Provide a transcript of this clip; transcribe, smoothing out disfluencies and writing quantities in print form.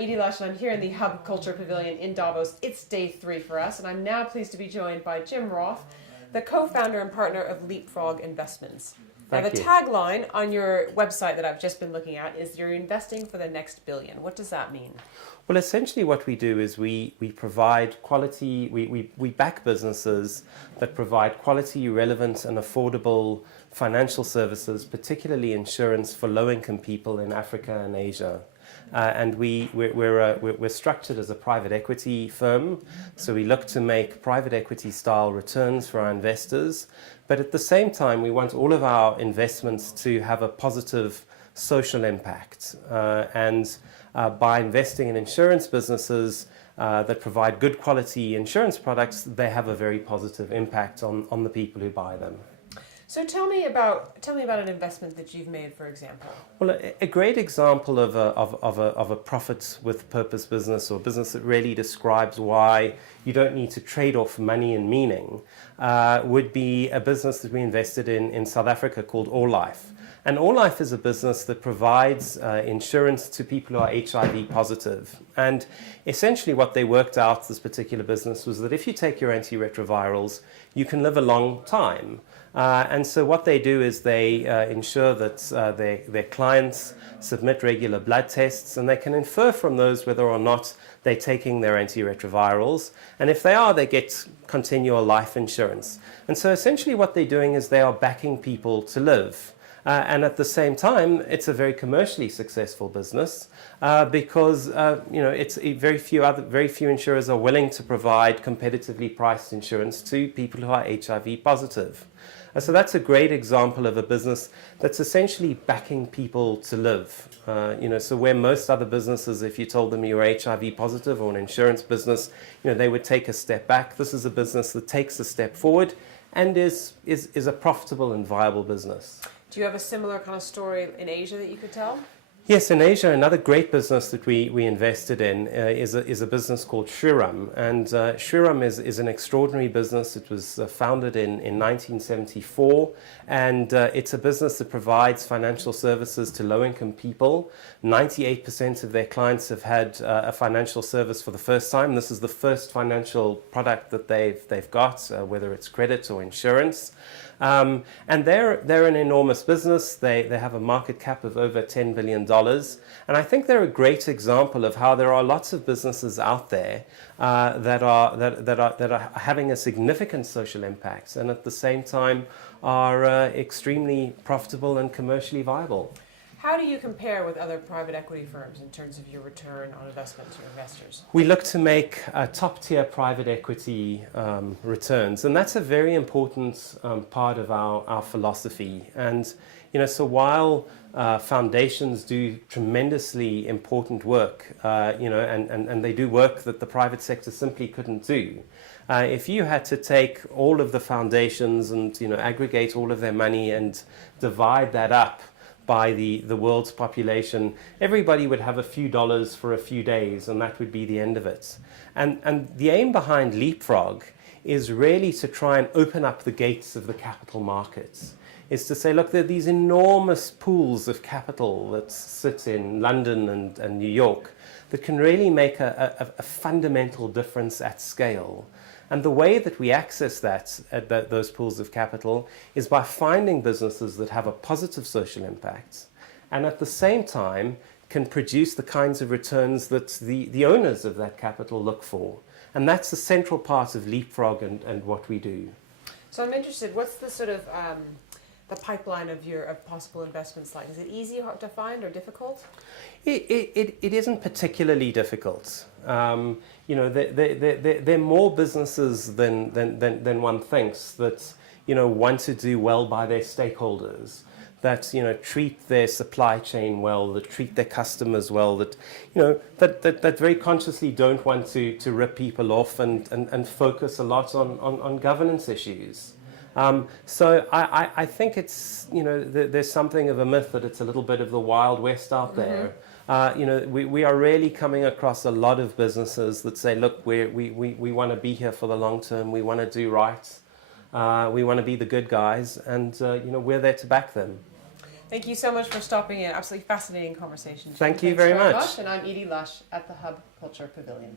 Edie Lush, and I'm here in the Hub Culture Pavilion in Davos. It's day 3 for us, and I'm now pleased to be joined by Jim Roth, the co-founder and partner of LeapFrog Investments. Now, the tagline on your website that I've just been looking at is "You're investing for the next billion." What does that mean? Well, essentially what we do is we provide quality, we back businesses that provide quality, relevant and affordable financial services, particularly insurance for low-income people in Africa and Asia. And we're structured as a private equity firm, so we look to make private equity style returns for our investors, but at the same time we want all of our investments to have a positive social impact. By investing in insurance businesses that provide good quality insurance products, they have a very positive impact on the people who buy them. So tell me about an investment that you've made, for example. Well, a great example of a profit with purpose business, or business that really describes why you don't need to trade off money and meaning, would be a business that we invested in South Africa called All Life. And All Life is a business that provides insurance to people who are HIV positive. And essentially what they worked out, this particular business, was that if you take your antiretrovirals, you can live a long time. And so what they do is they ensure that their clients submit regular blood tests, and they can infer from those whether or not they're taking their antiretrovirals. And if they are, they get continual life insurance. And so essentially what they're doing is they are backing people to live. And at the same time, it's a very commercially successful business because it's very few insurers are willing to provide competitively priced insurance to people who are HIV positive. So that's a great example of a business that's essentially backing people to live. So where most other businesses, if you told them you were HIV positive, or an insurance business, they would take a step back. This is a business that takes a step forward and is a profitable and viable business. Do you have a similar kind of story in Asia that you could tell? Yes, in Asia, another great business that we invested in is a business called Shriram. And Shriram is an extraordinary business. It was founded in 1974, and it's a business that provides financial services to low-income people. 98% of their clients have had a financial service for the first time. This is the first financial product that they've got, whether it's credit or insurance. And they're an enormous business. They have a market cap of over $10 billion. And I think they're a great example of how there are lots of businesses out there that are having a significant social impact, and at the same time are extremely profitable and commercially viable. How do you compare with other private equity firms in terms of your return on investment to your investors? We look to make top-tier private equity returns, and that's a very important part of our philosophy. And so while foundations do tremendously important work, and they do work that the private sector simply couldn't do. If you had to take all of the foundations and aggregate all of their money and divide that up by the world's population, everybody would have a few dollars for a few days, and that would be the end of it. And the aim behind LeapFrog is really to try and open up the gates of the capital markets. Is to say, look, there are these enormous pools of capital that sit in London and New York that can really make a fundamental difference at scale. And the way that we access those pools of capital is by finding businesses that have a positive social impact, and at the same time can produce the kinds of returns that the owners of that capital look for. And that's the central part of LeapFrog and what we do. So I'm interested, what's the sort of the pipeline of possible investments like? Is it easy to find or difficult? It isn't particularly difficult. There are more businesses than one thinks that want to do well by their stakeholders, that treat their supply chain well, that treat their customers well, that very consciously don't want to rip people off and focus a lot on governance issues. So I think it's there's something of a myth that it's a little bit of the Wild West out there. We are really coming across a lot of businesses that say, look, we want to be here for the long term. We want to do right. We want to be the good guys, and we're there to back them. Thank you so much for stopping in. Absolutely fascinating conversation. Thank you Thanks very much. And I'm Edie Lush at the Hub Culture Pavilion.